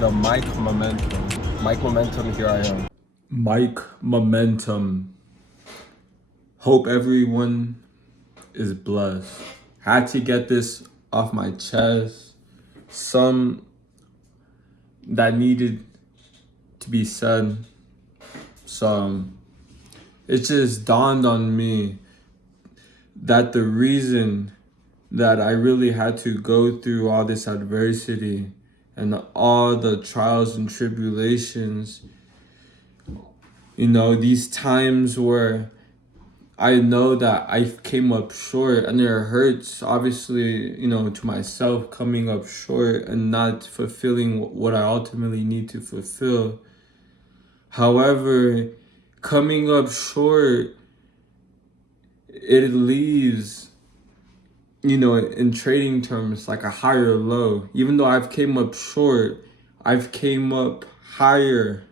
the mic momentum. Mic momentum, here I am. Mic momentum. Hope everyone is blessed. Had to get this off my chest. Some that needed to be said. Some. It just dawned on me that the reason that I really had to go through all this adversity and all the trials and tribulations, these times where I know that I came up short, and it hurts, obviously, to myself, coming up short and not fulfilling what I ultimately need to fulfill. However, coming up short, it leaves, in trading terms, like a higher low. Even though I've came up short, I've came up higher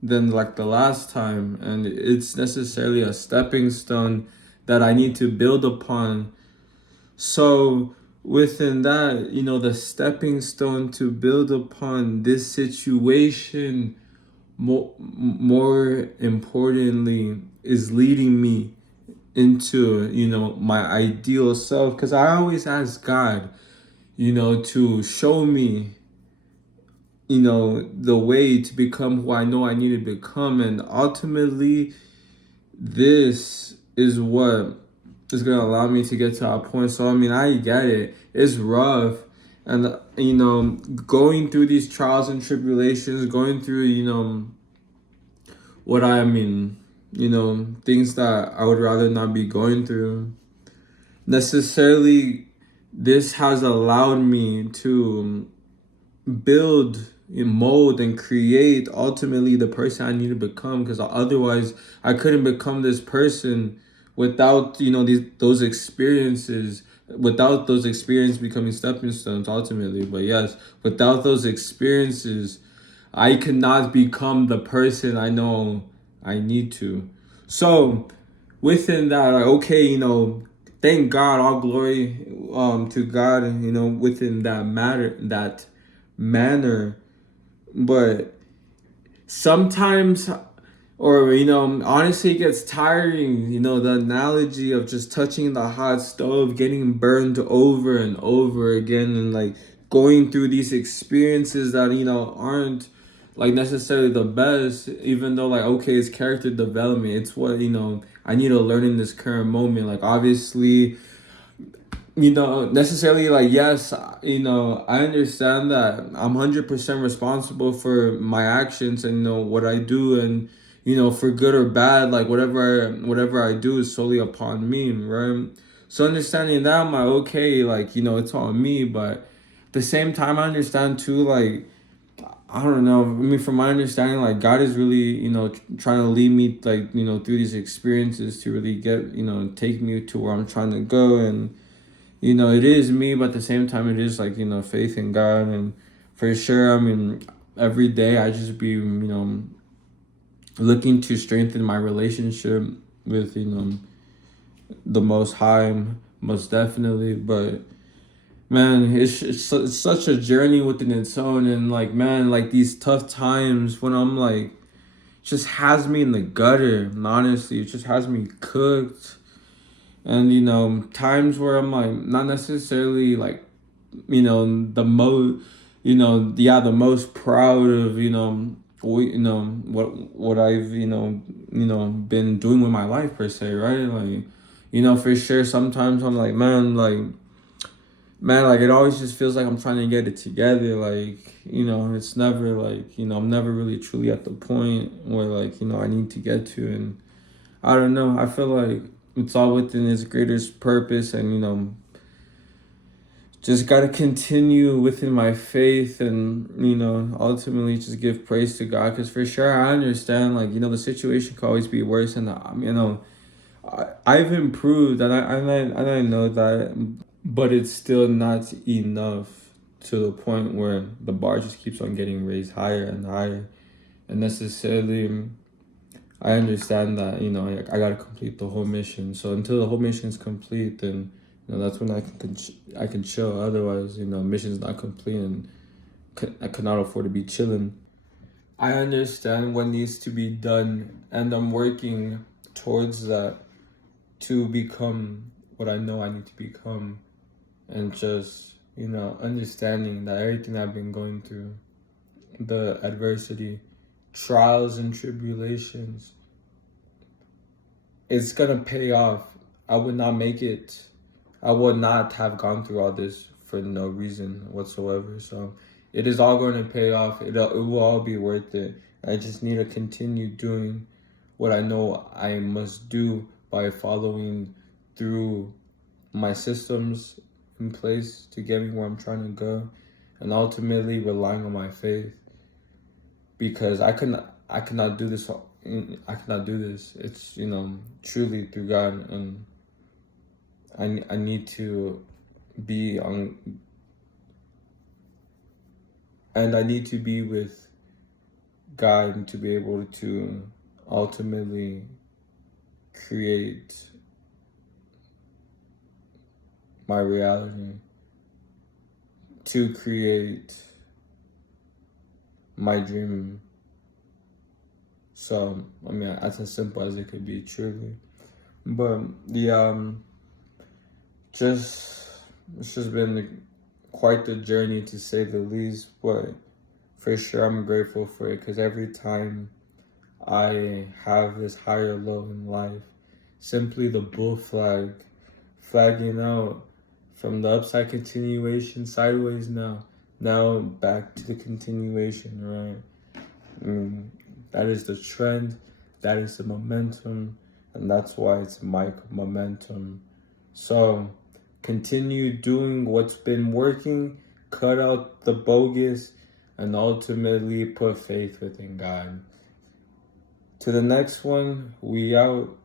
than like the last time, and it's necessarily a stepping stone that I need to build upon. So within that, the stepping stone to build upon this situation, more importantly, is leading me into my ideal self, because I always ask God to show me the way to become who I know I need to become. And ultimately, this is what is going to allow me to get to that point. So, I get it. It's rough. And, going through these trials and tribulations, going through, things that I would rather not be going through. Necessarily, this has allowed me to build, mold, and create ultimately the person I need to become, because otherwise I couldn't become this person without those experiences, without those experiences becoming stepping stones ultimately. But yes, without those experiences, I cannot become the person I know I need to. So within that, okay, thank God, all glory to God, within that manner. But sometimes, or honestly, it gets tiring, the analogy of just touching the hot stove, getting burned over and over again, and like going through these experiences that aren't like necessarily the best, even though like, okay, it's character development, it's what I need to learn in this current moment. Like, obviously, necessarily, like, yes, I understand that I'm 100% responsible for my actions and what I do, and for good or bad, like whatever I do is solely upon me, right? So understanding that, I'm like, okay, like, it's on me. But at the same time, I understand too, like, I don't know, from my understanding, like, God is really trying to lead me, like, through these experiences to really get take me to where I'm trying to go. And it is me, but at the same time, it is like, faith in God. And for sure, every day I just be, looking to strengthen my relationship with, the Most High, most definitely. But man, it's such a journey within its own. And like, man, like these tough times when I'm like, just has me in the gutter, honestly, it just has me cooked. And times where I'm like not necessarily like the most the most proud of what I've been doing with my life per se, right? Like, for sure, sometimes I'm like, man, like it always just feels like I'm trying to get it together. Like, it's never like, I'm never really truly at the point where like, I need to get to. And I don't know, I feel like it's all within its greatest purpose. And just got to continue within my faith, and ultimately just give praise to God, because for sure I understand, like, the situation could always be worse. And I've improved, and I know that, but it's still not enough to the point where the bar just keeps on getting raised higher and higher. And necessarily, I understand that I gotta complete the whole mission. So until the whole mission is complete, then that's when I can chill. Otherwise, mission's not complete, and I cannot afford to be chilling. I understand what needs to be done, and I'm working towards that to become what I know I need to become, and just, understanding that everything I've been going through, the adversity, trials, and tribulations, it's gonna pay off. I would not make it. I would not have gone through all this for no reason whatsoever. So it is all going to pay off. It will all be worth it. I just need to continue doing what I know I must do by following through my systems in place to get me where I'm trying to go, and ultimately relying on my faith, because I cannot do this. I cannot do this. It's truly through God, and I need to be on, and I need to be with God to be able to ultimately create my reality, to create my dream. So I mean, that's as simple as it could be, truly. But it's just been quite the journey, to say the least. But for sure, I'm grateful for it, because every time I have this higher low in life, simply the bull flagging out from the upside continuation sideways now back to the continuation, right? That is the trend, that is the momentum, and that's why it's micro momentum. So continue doing what's been working, cut out the bogus, and ultimately put faith within God. To the next one, we out.